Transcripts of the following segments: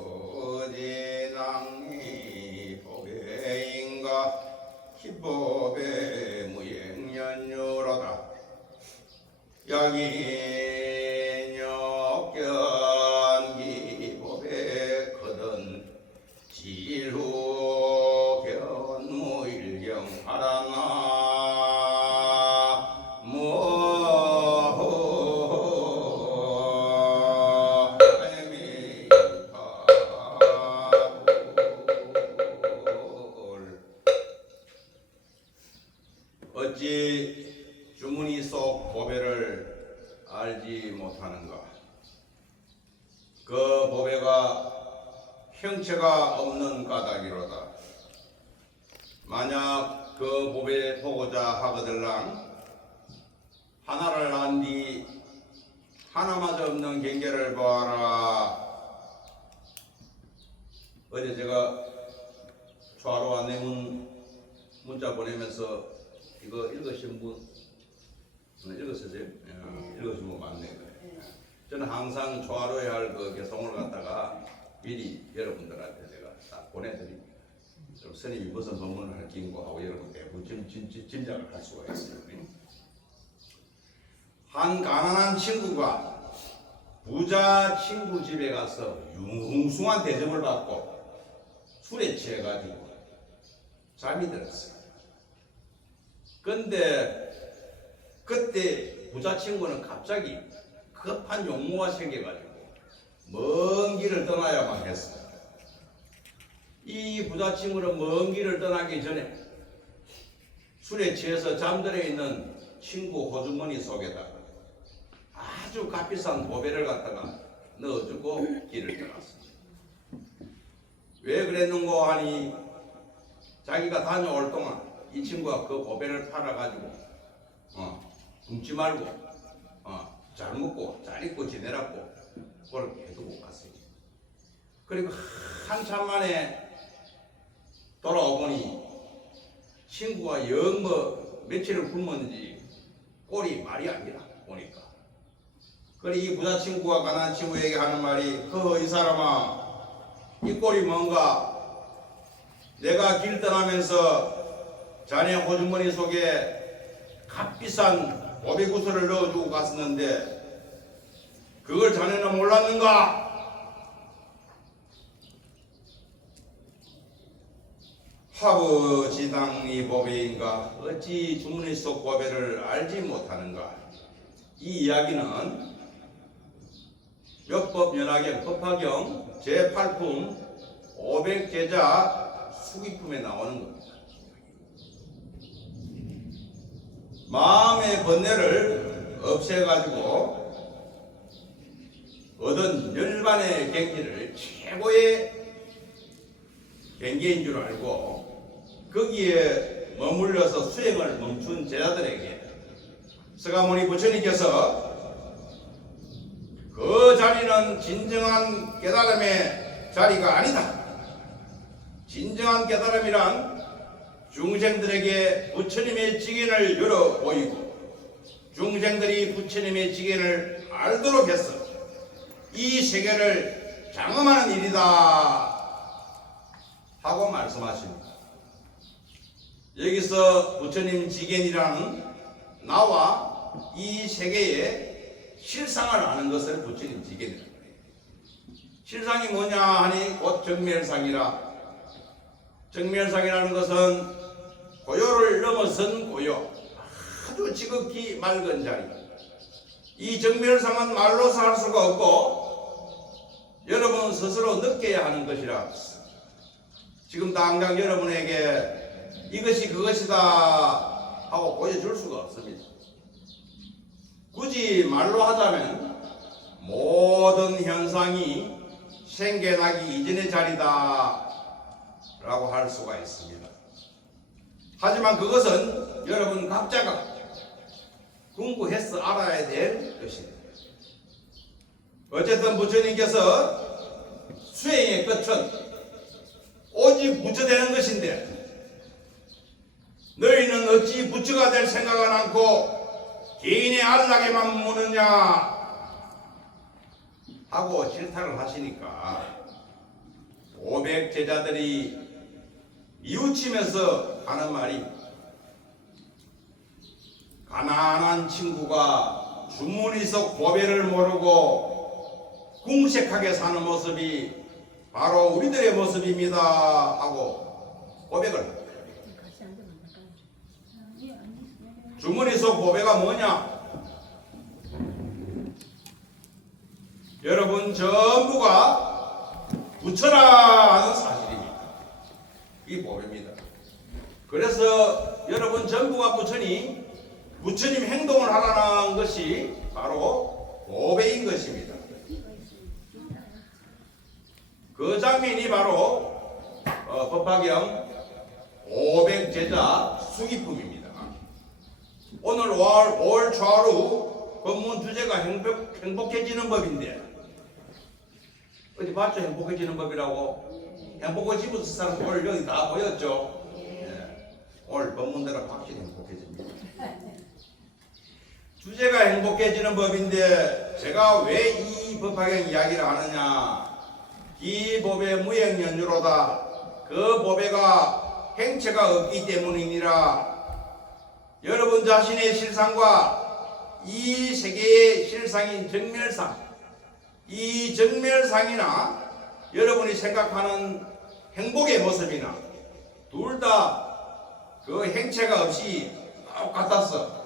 아버지 낭이 법외인가 희법의 무행연유로다. 약인역견기 법에 거든 지루 견무일경 하라나 어찌 주문이 속 보배를 알지 못하는가? 그 보배가 형체가 없는 까닭이로다. 만약 그 보배 보고자 하거들랑 하나를 안 뒤 하나마저 없는 경계를 보아라. 어제 제가 좌로 안내문 문자 보내면서 이거 읽으신 분 읽었어요? 읽으신 분 많네요. 저는 항상 초하루에 할 그 개성을 갖다가 미리 여러분들한테 제가 딱 보내드립니다. 그럼 스님이 무슨 법문을 할 긴고 하고 여러분 대부분 짐작을 할 수가 있어요. 한 가난한 친구가 부자 친구 집에 가서 융숭한 대접을 받고 술에 취해가지고 잠이 들었어요. 근데 그때 부자 친구는 갑자기 급한 용무가 생겨가지고 먼 길을 떠나야만 했어요. 이 부자 친구는 먼 길을 떠나기 전에 술에 취해서 잠들어 있는 친구 호주머니 속에다가 아주 값비싼 보배를 갖다가 넣어주고 길을 떠났습니다. 왜 그랬는고 하니 자기가 다녀올 동안 이 친구가 그 보배를 팔아가지고 굶지 말고 잘 먹고 잘 입고 지내라고 그렇게 해두고 갔어요. 그리고 한참 만에 돌아오보니 친구가 영 며칠을 굶었는지 꼴이 말이 아니라 보니까. 그래 이 부자 친구가 가난한 친구에게 하는 말이 이 사람아 이 꼴이 뭔가 내가 길 떠나면서 자네 호주머니 속에 값비싼 보배구슬을 넣어주고 갔었는데 그걸 자네는 몰랐는가? 하부지당이 보배인가? 어찌 주머니 속 보배를 알지 못하는가? 이 이야기는 역법연화경 법화경 제8품 500제자 수기품에 나오는 겁니다. 마음의 번뇌를 없애가지고 얻은 열반의 경지를 최고의 경계인 줄 알고 거기에 머물러서 수행을 멈춘 제자들에게 서가모니 부처님께서 그 자리는 진정한 깨달음의 자리가 아니다. 진정한 깨달음이란 중생들에게 부처님의 지견을 열어 보이고 중생들이 부처님의 지견을 알도록 해서 이 세계를 장엄하는 일이다 하고 말씀하십니다. 여기서 부처님 지견이라는 나와 이 세계의 실상을 아는 것을 부처님 지견이라고 해요. 실상이 뭐냐 하니 곧 정멸상이라. 정멸상이라는 것은 고요를 넘어선 고요, 아주 지극히 맑은 자리. 이 정멸상은 말로서 할 수가 없고 여러분 스스로 느껴야 하는 것이라. 지금 당장 여러분에게 이것이 그것이다 하고 보여줄 수가 없습니다. 굳이 말로 하자면 모든 현상이 생겨나기 이전의 자리다 라고 할 수가 있습니다. 하지만 그것은 여러분 각자가 궁구해서 알아야 될 것입니다. 어쨌든 부처님께서 수행의 끝은 오직 부처되는 것인데 너희는 어찌 부처가 될 생각은 않고 개인의 안락에만 무느냐 하고 질타를 하시니까 500 제자들이 이웃치면서 하는 말이, 가난한 친구가 주머니속 보배를 모르고 궁색하게 사는 모습이 바로 우리들의 모습입니다 하고 고백을 합니다. 주머니 속 보배가 뭐냐? 여러분 전부가 부처라 하는 사실입니다. 이 보배입니다. 그래서 여러분 전부가 부처니 부처님 행동을 하라는 것이 바로 보배인 것입니다. 그 장면이 바로 법화경 500 제자 수기품입니다. 오늘 올 초하루 법문 주제가 행복해지는 법인데, 어디 봤죠? 행복해지는 법이라고. 행복해지면서 사람 오늘 여기 다 보였죠? 네. 오늘 법문대로 확실히 행복해집니다. 주제가 행복해지는 법인데 제가 왜 이 법화경 이야기를 하느냐? 이 법의 무형연유로다. 그 법에가 행체가 없기 때문이니라. 여러분 자신의 실상과 이 세계의 실상인 정멸상, 이 정멸상이나 여러분이 생각하는 행복의 모습이나 둘 다 그 행체가 없이 똑같았어.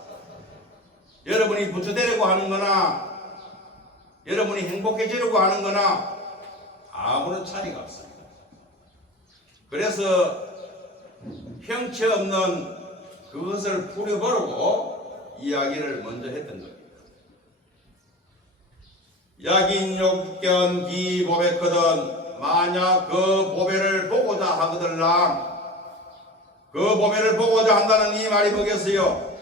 여러분이 부처되려고 하는 거나 여러분이 행복해지려고 하는 거나 아무런 차이가 없습니다. 그래서 형체 없는 그것을 풀어보려고 이야기를 먼저 했던 겁니다. 약인 욕견 기 보배거든 만약 그 보배를 보고자 하거들랑 그 보배를 보고자 한다는 이 말이 뭐겠어요?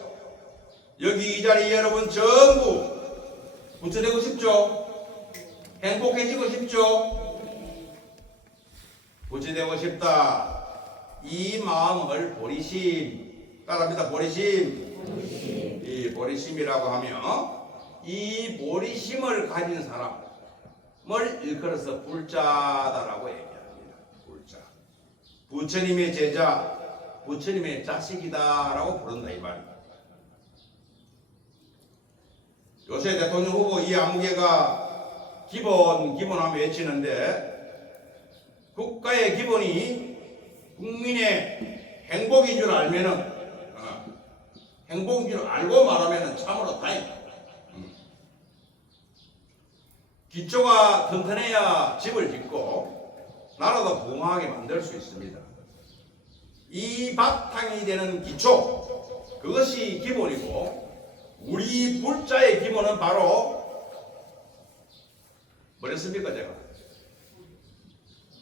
여기 이 자리 여러분 전부 부처되고 싶죠? 행복해지고 싶죠? 부처되고 싶다. 이 마음을 보리심, 따라합니다. 보리심. 이 보리심이라고 하면 이 보리심을 가진 사람을 일컬어서 불자다라고 얘기합니다. 불자. 부처님의 제자, 부처님의 자식이다라고 부른다 이 말입니다. 요새 대통령 후보 이아무개가 기본하면 외치는데, 국가의 기본이 국민의 행복인 줄 알면은 행복인 줄 알고 말하면은 참으로 다행이다. 기초가 튼튼해야 집을 짓고 나라도 부강하게 만들 수 있습니다. 이 바탕이 되는 기초, 그것이 기본이고, 우리 불자의 기본은 바로 뭐랬습니까? 제가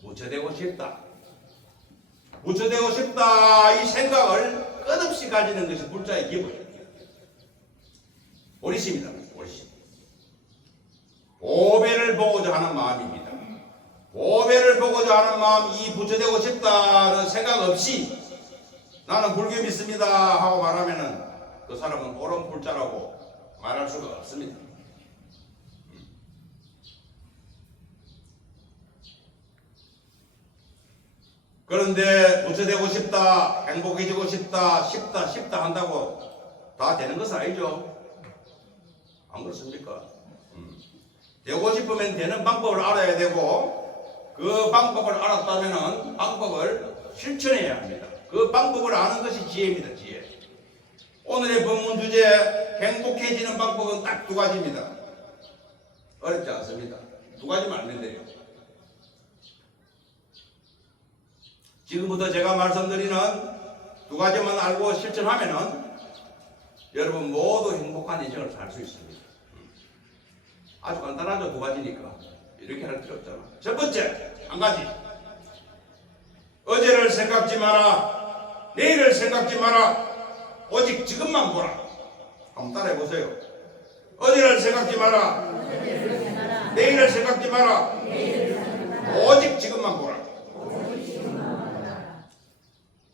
부처되고 싶다. 부처되고 싶다 이 생각을 끝없이 가지는 것이 불자의 기본입니다. 보리심이다. 보리심. 보배를 보고자 하는 마음입니다. 보배를 보고자 하는 마음, 이 부처되고 싶다는 생각 없이 나는 불교 믿습니다 하고 말하면은 그 사람은 옳은 불자라고 말할 수가 없습니다. 그런데 부처되고 싶다, 행복해지고 싶다, 쉽다 한다고 다 되는 것은 아니죠. 안 그렇습니까? 되고 싶으면 되는 방법을 알아야 되고, 그 방법을 알았다면 방법을 실천해야 합니다. 그 방법을 아는 것이 지혜입니다. 지혜. 오늘의 법문 주제 행복해지는 방법은 딱 두 가지입니다. 어렵지 않습니다. 두 가지만 알면 돼요. 지금부터 제가 말씀드리는 두 가지만 알고 실천하면은 여러분 모두 행복한 인생을 살 수 있습니다. 아주 간단하죠. 두 가지니까 이렇게 할 필요 없잖아. 첫 번째, 한 가지. 어제를 생각지 마라. 내일을 생각지 마라. 오직 지금만 보라. 한번 따라해 보세요. 어제를 생각지 마라. 내일을 생각지 마라. 오직 지금만 보라.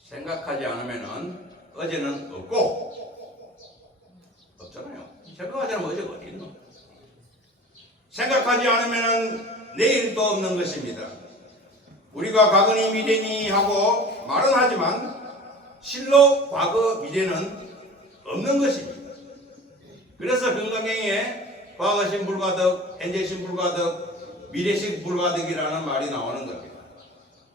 생각하지 않으면은 어제는 없고, 없잖아요. 생각하지 않으면 어제가 어디 있노? 생각하지 않으면 내일도 없는 것입니다. 우리가 과거니 미래니 하고 말은 하지만 실로 과거 미래는 없는 것입니다. 그래서 건강경에 과거신 불가득, 현재신 불가득, 미래신 불가득이라는 말이 나오는 겁니다.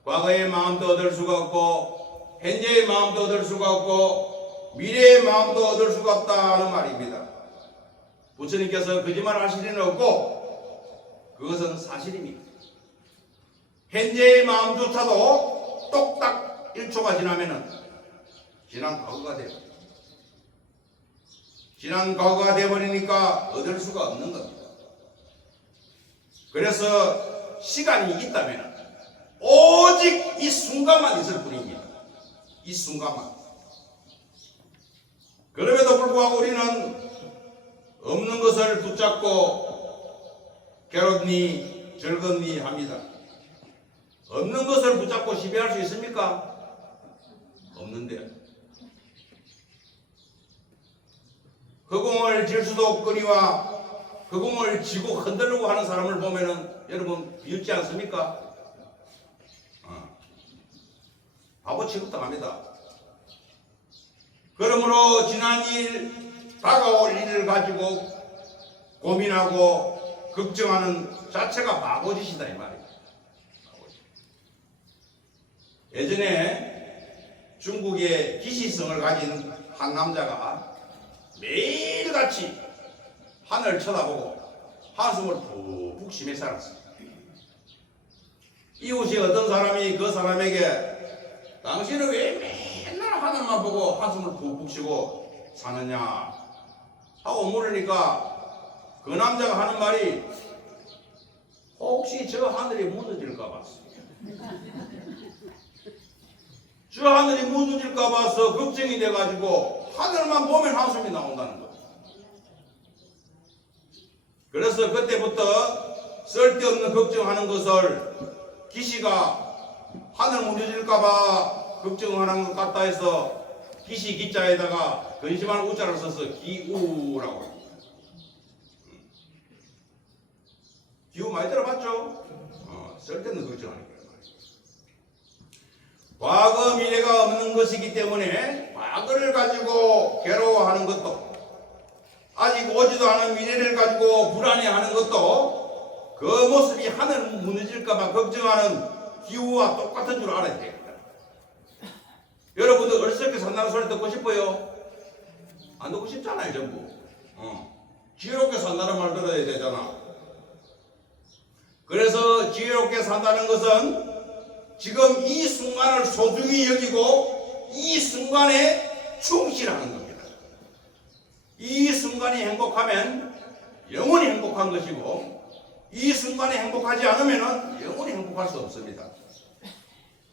과거의 마음도 얻을 수가 없고 현재의 마음도 얻을 수가 없고 미래의 마음도 얻을 수가 없다는 말입니다. 부처님께서 거짓말 하실 리는 없고 그것은 사실입니다. 현재의 마음조차도 똑딱 1초가 지나면은 지난 과거가 되어버립니다. 지난 과거가 되어버리니까 얻을 수가 없는 겁니다. 그래서 시간이 있다면 오직 이 순간만 있을 뿐입니다. 이 순간만. 그럼에도 불구하고 우리는 없는 것을 붙잡고 괴롭니 즐겁니 합니다. 없는 것을 붙잡고 시비할 수 있습니까? 없는데요. 허공을 질 수도 없거니와 허공을 지고 흔들려고 하는 사람을 보면은 여러분 비웃지 않습니까? 바보 취급당합니다. 그러므로 지난 일, 다가올 일을 가지고 고민하고 걱정하는 자체가 바보짓이다 이 말이에요. 예전에 중국의 기시성을 가진 한 남자가 매일같이 하늘을 쳐다보고 한숨을 푹푹 쉬며 살았습니다. 이웃이 어떤 사람이 그 사람에게 당신은 왜 맨날 하늘만 보고 한숨을 푹푹 쉬고 사느냐 하고 물으니까 그 남자가 하는 말이 혹시 저 하늘이 무너질까 봤어. 저 하늘이 무너질까 봐서 걱정이 돼가지고 하늘만 보면 한숨이 나온다는 거예요. 그래서 그때부터 쓸데없는 걱정하는 것을 기시가 하늘 무너질까 봐 걱정하는 것 같다 해서 기시 기자에다가 근심한 우자를 써서 기우라고 합니다. 기우 많이 들어봤죠? 쓸데없는 걱정하는 거예요. 과거 미래가 없는 것이기 때문에 과거를 가지고 괴로워하는 것도 아직 오지도 않은 미래를 가지고 불안해하는 것도 그 모습이 하늘 무너질까봐 걱정하는 기우와 똑같은 줄 알아야 됩니다. 여러분들 어렸을 때 산다는 소리 듣고 싶어요? 안 듣고 싶잖아요 전부. 지혜롭게 산다는 말 들어야 되잖아. 그래서 지혜롭게 산다는 것은 지금 이 순간을 소중히 여기고 이 순간에 충실하는 겁니다. 이 순간이 행복하면 영원히 행복한 것이고 이 순간에 행복하지 않으면 영원히 행복할 수 없습니다.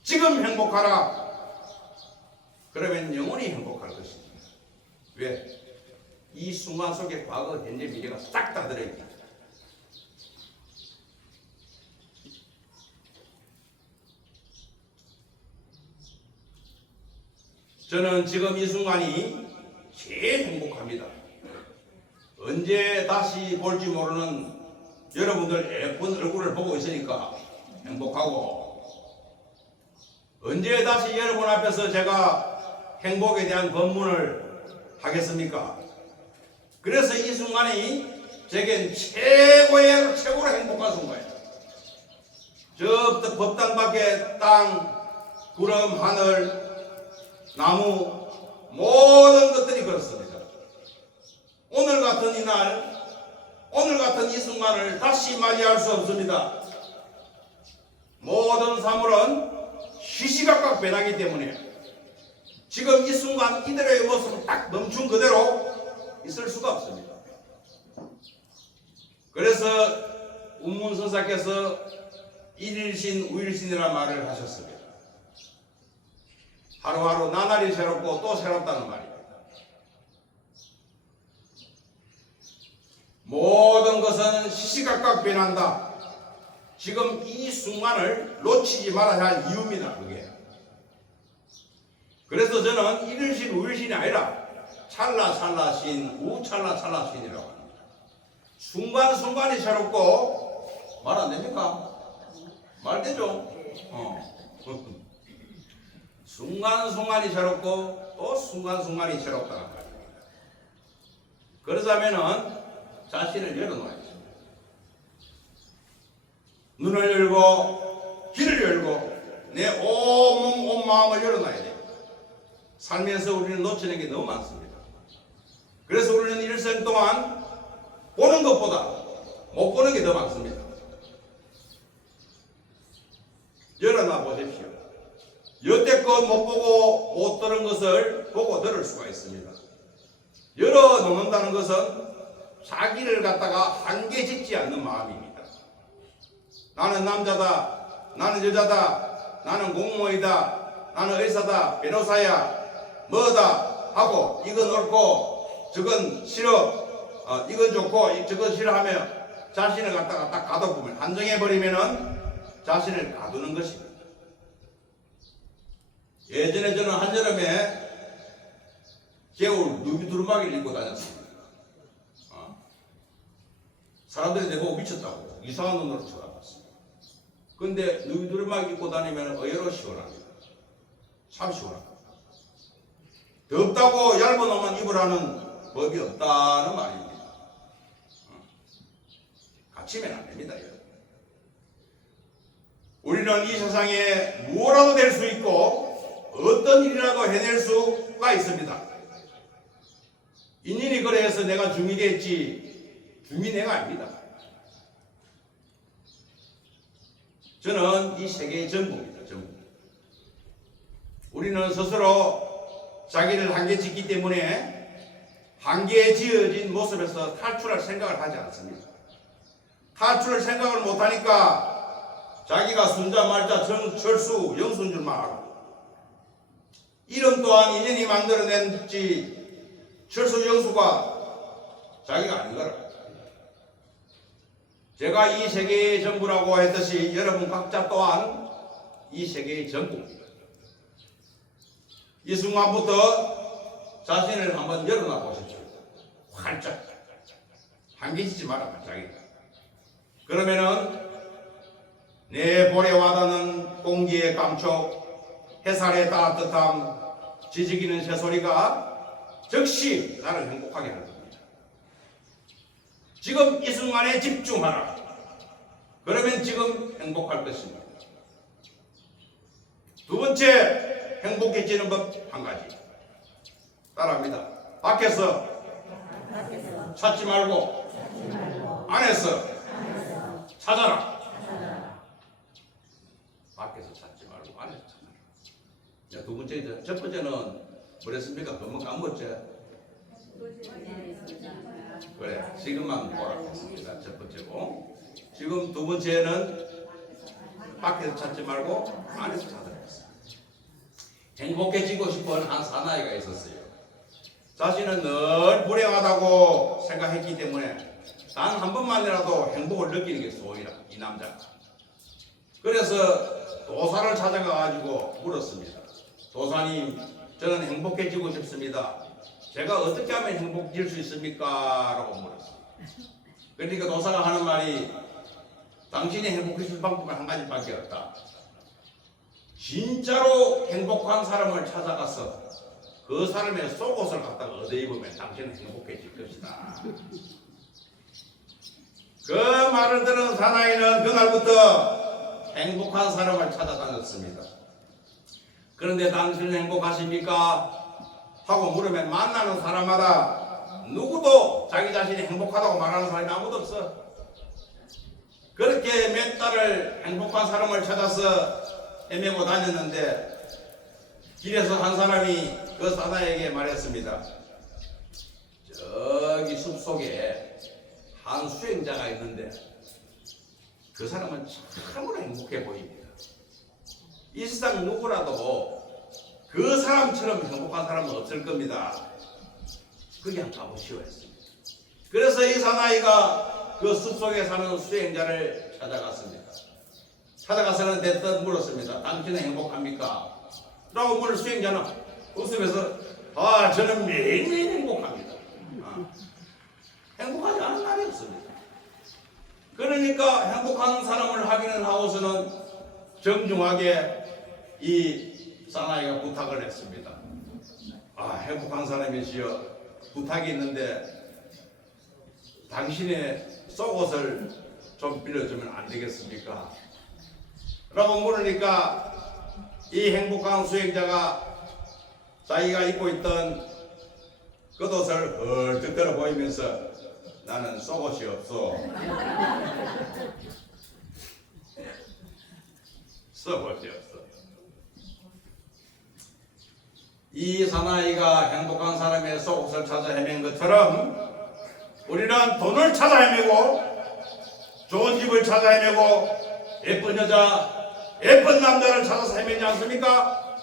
지금 행복하라. 그러면 영원히 행복할 것입니다. 왜? 이 순간 속에 과거, 현재, 미래가 싹 다 들어있다. 저는 지금 이 순간이 제일 행복합니다. 언제 다시 볼지 모르는 여러분들 예쁜 얼굴을 보고 있으니까 행복하고 언제 다시 여러분 앞에서 제가 행복에 대한 법문을 하겠습니까? 그래서 이 순간이 제겐 최고로 행복한 순간이에요. 저 법당 밖에 땅, 구름, 하늘, 나무 모든 것들이 그렇습니다. 오늘 같은 이날, 오늘 같은 이 순간을 다시 맞이할 수 없습니다. 모든 사물은 시시각각 변하기 때문에 지금 이 순간 이대로의 모습을 딱 멈춘 그대로 있을 수가 없습니다. 그래서 운문선사께서 일일신, 우일신이라는 말을 하셨습니다. 하루하루 나날이 새롭고 또 새롭다는 말입니다. 모든 것은 시시각각 변한다. 지금 이 순간을 놓치지 말아야 할 이유입니다. 그게. 그래서 저는 일일신, 우일신이 아니라 찰나찰나신, 우찰나찰나신이라고 합니다. 순간순간이 새롭고 말 안 됩니까? 말 되죠? 순간순간이 새롭고 또 순간순간이 새롭다는 말입니다. 그러자면은 자신을 열어놓아야죠. 눈을 열고 귀를 열고 내 온몸 온마음을 열어놔야 돼요. 살면서 우리는 놓치는 게 너무 많습니다. 그래서 우리는 일생 동안 보는 것보다 못 보는 게 더 많습니다. 열어놔 보십시오. 여태껏 못 보고 못 들은 것을 보고 들을 수가 있습니다. 열어놓는다는 것은 자기를 갖다가 한계 짓지 않는 마음입니다. 나는 남자다, 나는 여자다, 나는 공무원이다, 나는 의사다, 변호사야, 뭐다 하고 이건 옳고 저건 싫어, 이건 좋고 저건 싫어하며 자신을 갖다가 딱 가둬보면 한정해버리면은 자신을 가두는 것입니다. 예전에 저는 한여름에 겨울 누비두루마기를 입고 다녔습니다. 사람들이 내보고 미쳤다고 이상한 눈으로 쳐다봤습니다. 근데 누비두루마기 입고 다니면 의외로 시원합니다. 참 시원합니다. 덥다고 얇은 옷만 입으라는 법이 없다는 말입니다. 갇히면 안 됩니다. 우리는 이 세상에 무엇라도 될 수 있고 어떤 일이라도 해낼 수가 있습니다. 인연이 그래서 내가 중이 됐지 중이 내가 아닙니다. 저는 이 세계의 전부입니다. 전부. 우리는 스스로 자기를 한계 짓기 때문에 한계에 지어진 모습에서 탈출할 생각을 하지 않습니다. 탈출을 생각을 못하니까 자기가 순자 말자 철수 영수인 줄만 알고 이름 또한 인연이 만들어낸지 철수 영수가 자기가 아닌 거라. 제가 이 세계의 전부라고 했듯이 여러분 각자 또한 이 세계의 전부입니다. 이 순간부터 자신을 한번 열어놔 보십시오. 활짝 한계짓지 마라. 자기가. 그러면은 내 볼에 와닿는 공기의 감촉, 햇살의 따뜻함, 지지기는 새소리가 즉시 나를 행복하게 할 겁니다. 지금 이 순간에 집중하라. 그러면 지금 행복할 것입니다. 두 번째 행복해지는 법 한 가지 따라합니다. 밖에서 찾지 말고 안에서 찾아라. 밖에서 찾지 말고 안에서 찾아라. 자, 두 번째, 첫 번째는 뭐랬습니까? 금방 까먹었죠? 그래, 지금만 보라 했습니다. 첫 번째고. 지금 두 번째는 밖에서 찾지 말고 안에서 찾아라 했습니다. 행복해지고 싶은 한 사나이가 있었어요. 자신은 늘 불행하다고 생각했기 때문에 단 한 번만이라도 행복을 느끼는 게 소원이라, 이 남자가. 그래서 도사를 찾아가가지고 물었습니다. 도사님, 저는 행복해지고 싶습니다. 제가 어떻게 하면 행복해질 수 있습니까? 라고 물었습니다. 그러니까 도사가 하는 말이 당신이 행복해질 방법은 한 가지밖에 없다. 진짜로 행복한 사람을 찾아가서 그 사람의 속옷을 갖다가 얻어 입으면 당신은 행복해질 것이다. 그 말을 들은 사나이는 그날부터 행복한 사람을 찾아다녔습니다. 그런데 당신은 행복하십니까? 하고 물으면 만나는 사람마다 누구도 자기 자신이 행복하다고 말하는 사람이 아무도 없어. 그렇게 몇 달을 행복한 사람을 찾아서 헤매고 다녔는데 길에서 한 사람이 그 사나이에게 말했습니다. 저기 숲속에 한 수행자가 있는데 그 사람은 참으로 행복해 보입니다. 이 세상 누구라도 그 사람처럼 행복한 사람은 없을 겁니다. 그게 한번 가보시오 했습니다. 그래서 이 사나이가 그 숲속에 사는 수행자를 찾아갔습니다. 찾아가서는 대뜸 물었습니다. 당신은 행복합니까? 라고 물을 수행자는 웃으면서 저는 매일매일 행복합니다. 행복하지 않은 날이 없습니다. 그러니까 행복한 사람을 하기는 하고서는 정중하게 이 사나이가 부탁을 했습니다. 행복한 사람이시여, 부탁이 있는데 당신의 속옷을 좀 빌려주면 안 되겠습니까? 라고 물으니까 이 행복한 수행자가 자기가 입고 있던 겉옷을 헐떡 들어 보이면서 나는 속옷이 없어. 속옷이 없어. 이 사나이가 행복한 사람의 속옷을 찾아 헤맨 것처럼 우리는 돈을 찾아 헤매고 좋은 집을 찾아 헤매고 예쁜 여자, 예쁜 남자를 찾아서 헤매지 않습니까?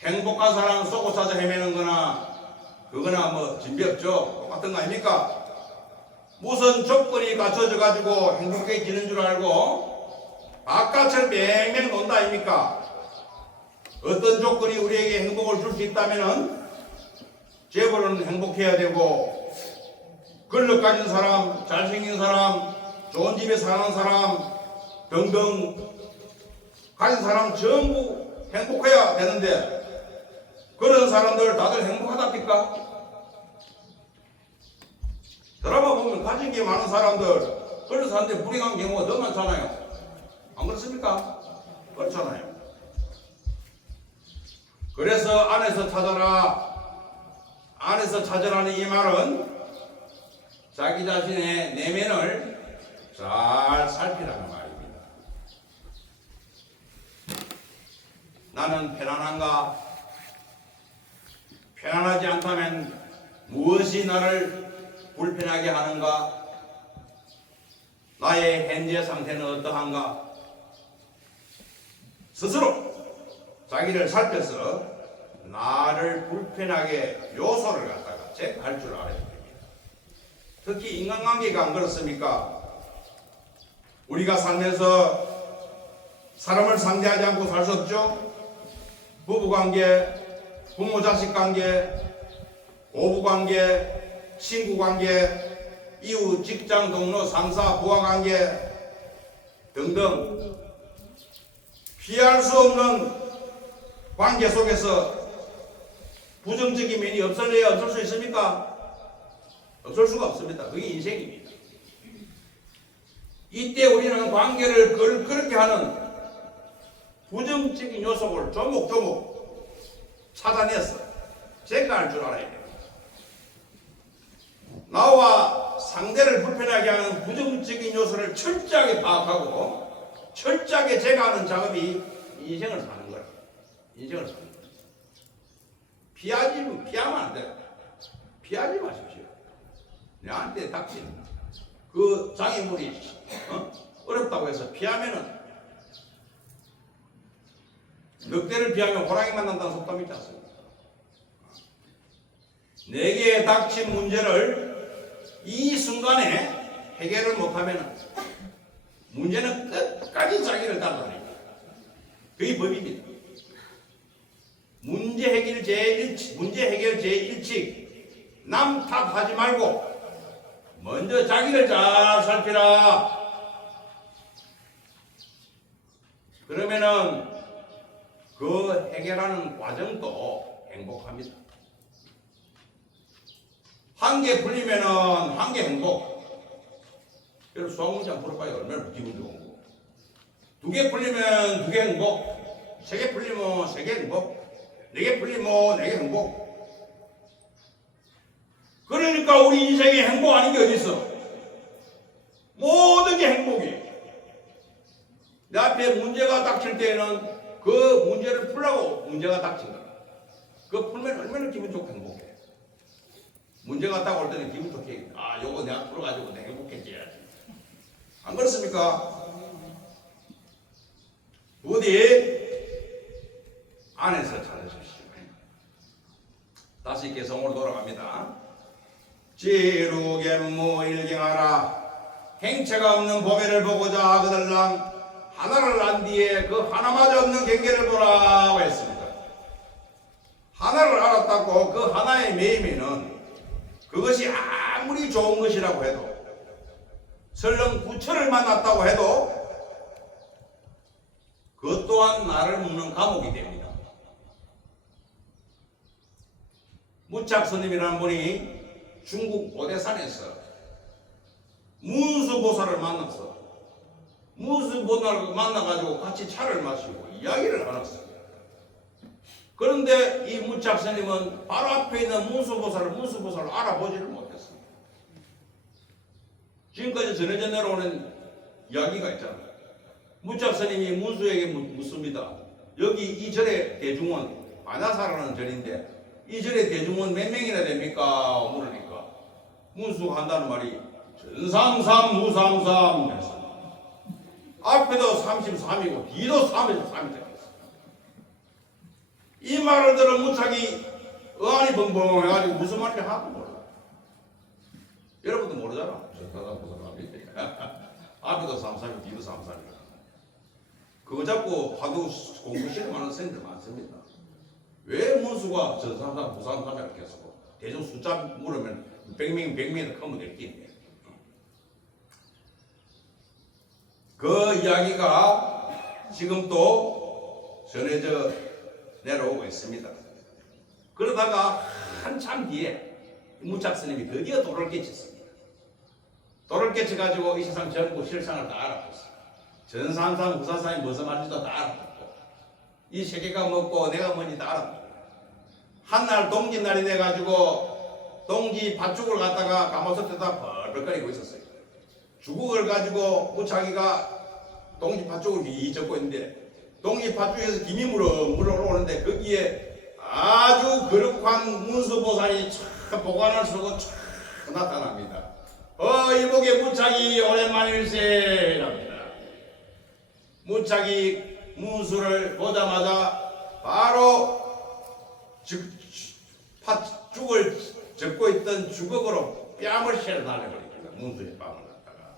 행복한 사람 속옷 찾아 헤매는 거나 그거나 뭐 진비 없죠. 똑같은 거 아닙니까? 무슨 조건이 갖춰져 가지고 행복해지는 줄 알고 아까처럼 맹맹 논다 아닙니까? 어떤 조건이 우리에게 행복을 줄 수 있다면은 재벌은 행복해야 되고 권력 가진 사람, 잘생긴 사람, 좋은 집에 사는 사람 등등 가진 사람 전부 행복해야 되는데 그런 사람들 다들 행복하답니까? 드라마 보면 가진 게 많은 사람들, 그런 사람들 불행한 경우가 더 많잖아요. 안 그렇습니까? 그렇잖아요. 그래서 안에서 찾아라, 안에서 찾으라는 이 말은 자기 자신의 내면을 잘 살피라는 말입니다. 나는 편안한가? 편안하지 않다면 무엇이 나를 불편하게 하는가? 나의 현재 상태는 어떠한가? 스스로 자기를 살펴서 나를 불편하게 요소를 갖다가 체크할 줄 알아야 됩니다. 특히 인간관계가 안 그렇습니까? 우리가 살면서 사람을 상대하지 않고 살 수 없죠? 부부관계, 부모-자식 관계, 고부관계, 친구관계, 이웃, 직장, 동료, 상사, 부하관계 등등 피할 수 없는 관계 속에서 부정적인 면이 없을래야 없을 수 있습니까? 없을 수가 없습니다. 그게 인생입니다. 이때 우리는 관계를 그렇게 하는 부정적인 요소를 조목조목 찾아내서 제거할 줄 알아야 돼요. 나와 상대를 불편하게 하는 부정적인 요소를 철저하게 파악하고 철저하게 제거하는 작업이 인생을 사는 거예요. 인생을 사는 거예요. 피하면 안 돼요. 피하지 마십시오. 내한테 닥친 그 장애물이 어렵다고 해서 피하면은 늑대를 피하면 호랑이 만난다는 속담이 있지 않습니까? 내게 닥친 문제를 이 순간에 해결을 못하면 문제는 끝까지 자기를 따라다닙니다. 그게 법입니다. 문제 해결 제1칙 남 탓하지 말고 먼저 자기를 잘 살피라. 그러면은 그 해결하는 과정도 행복합니다. 한 개 풀리면은 한 개 행복. 그래서 수학 문제 안 풀어봐요. 얼마나 기분 좋은고. 두 개 풀리면 두 개 행복. 세 개 풀리면 세 개 행복. 네 개 풀리면 네 개 행복. 그러니까 우리 인생에 행복 아닌 게 어디 있어? 모든 게 행복이에요. 내 앞에 문제가 닥칠 때에는 그 문제를 풀라고 문제가 닥친 거야. 그거 풀면 얼마나 기분 좋고 행복해. 문제가 딱 올 때는 기분 좋게 요거 내가 풀어가지고 내가 행복해져야지. 안 그렇습니까? 부디 안에서 찾으십시오. 다시 개성으로 돌아갑니다. 지루견무일경하라. 행체가 없는 보배를 보고자 그들랑 하나를 안 뒤에 그 하나마저 없는 경계를 보라고 했습니다. 하나를 알았다고 그 하나의 매임에는 그것이 아무리 좋은 것이라고 해도 설령 부처를 만났다고 해도 그것 또한 나를 묶는 감옥이 됩니다. 무착 스님이라는 분이 중국 오대산에서 문수보살을 만났어. 문수보살을 만나가지고 같이 차를 마시고 이야기를 하셨어요. 그런데 이 무착 스님은 바로 앞에 있는 문수보살을 알아보지를 못했습니다. 지금까지 전해져 내려오는 이야기가 있잖아요. 무착 스님이 문수에게 묻습니다. 여기 이 절의 대중원, 안야사라는 절인데 이 절의 대중원 몇 명이나 됩니까? 물으니까 문수가 한다는 말이 전삼삼 무삼삼 했습니다. 앞에도 33이고 뒤도 33이 되었습니다. 이 말을 들은 무착이 어안이 벙벙해가지고 무슨 말인지 하나도 몰라. 여러분도 모르잖아. 앞에도 33이고 뒤도 33이고. 그거 잡고 하도 공부 시험하는 선생님들 많습니다. 왜 문수가 전삼삼 무삼삼 이렇게 했고 대충 숫자 물으면 100명이 크면 될 게 있네. 그 이야기가 지금 또 전해져 내려오고 있습니다. 그러다가 한참 뒤에 무착 스님이 드디어 도를 깨쳤습니다. 도를 깨쳐가지고 이 세상 전부 실상을 다 알아봤어요. 전삼삼 무삼삼이 무슨 말인지도 다 알아봤고 이 세계가 뭐고 내가 뭔지 다 알아봤고 한날 동짓날이 돼가지고 동지 팥죽을 갖다가 가마솥에다 벌벌거리고 있었어요. 주걱을 가지고 무착이가 동지 팥죽을 이 젓고 있는데 동지 팥죽에서 김이 물어오는데 거기에 아주 거룩한 문수보살이 촥 보관을 쓰고 촥 나타납니다. 이복의 무착이 오랜만일세 랍니다. 무착이 문수를 보자마자 바로 팥죽을 젓고 있던 주걱으로 뺨을 실어 날려버립니다. 문수의 뺨을 갖다가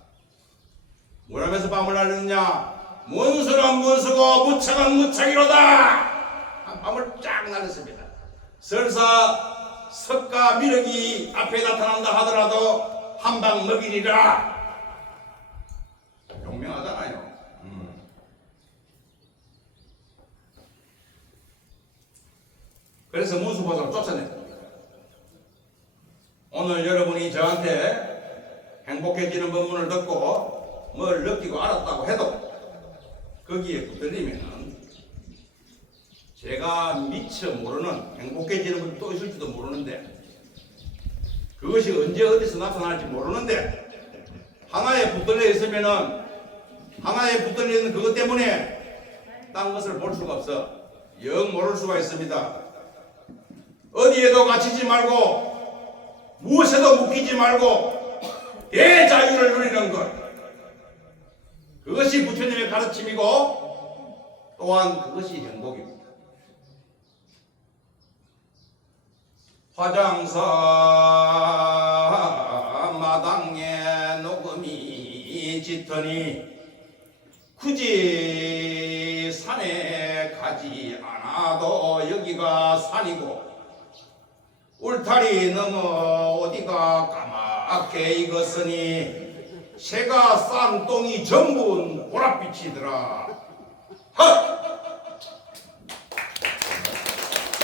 뭐라면서 뺨을 날렸느냐? 문수는 문수고 무착은 무착이로다. 뺨을 쫙 날렸습니다. 설사 석가 미륵이 앞에 나타난다 하더라도 한 방 먹이리라. 용맹하잖아요. 그래서 문수보살을 쫓아냈습니다. 오늘 여러분이 저한테 행복해지는 법문을 듣고 뭘 느끼고 알았다고 해도 거기에 붙들리면 제가 미처 모르는 행복해지는 분이 또 있을지도 모르는데 그것이 언제 어디서 나타날지 모르는데 하나에 붙들려 있으면은 하나에 붙들려 있는 그것 때문에 딴 것을 볼 수가 없어. 영 모를 수가 있습니다. 어디에도 갇히지 말고 무엇에도 묶이지 말고 대자유를 누리는 것, 그것이 부처님의 가르침이고 또한 그것이 행복입니다. 화장사 마당에 녹음이 짙으니 굳이 산에 가지 않아도 여기가 산이고 울타리 넘어 어디가 까맣게 익었으니 새가 싼 똥이 전부 보랏빛이더라. 헛!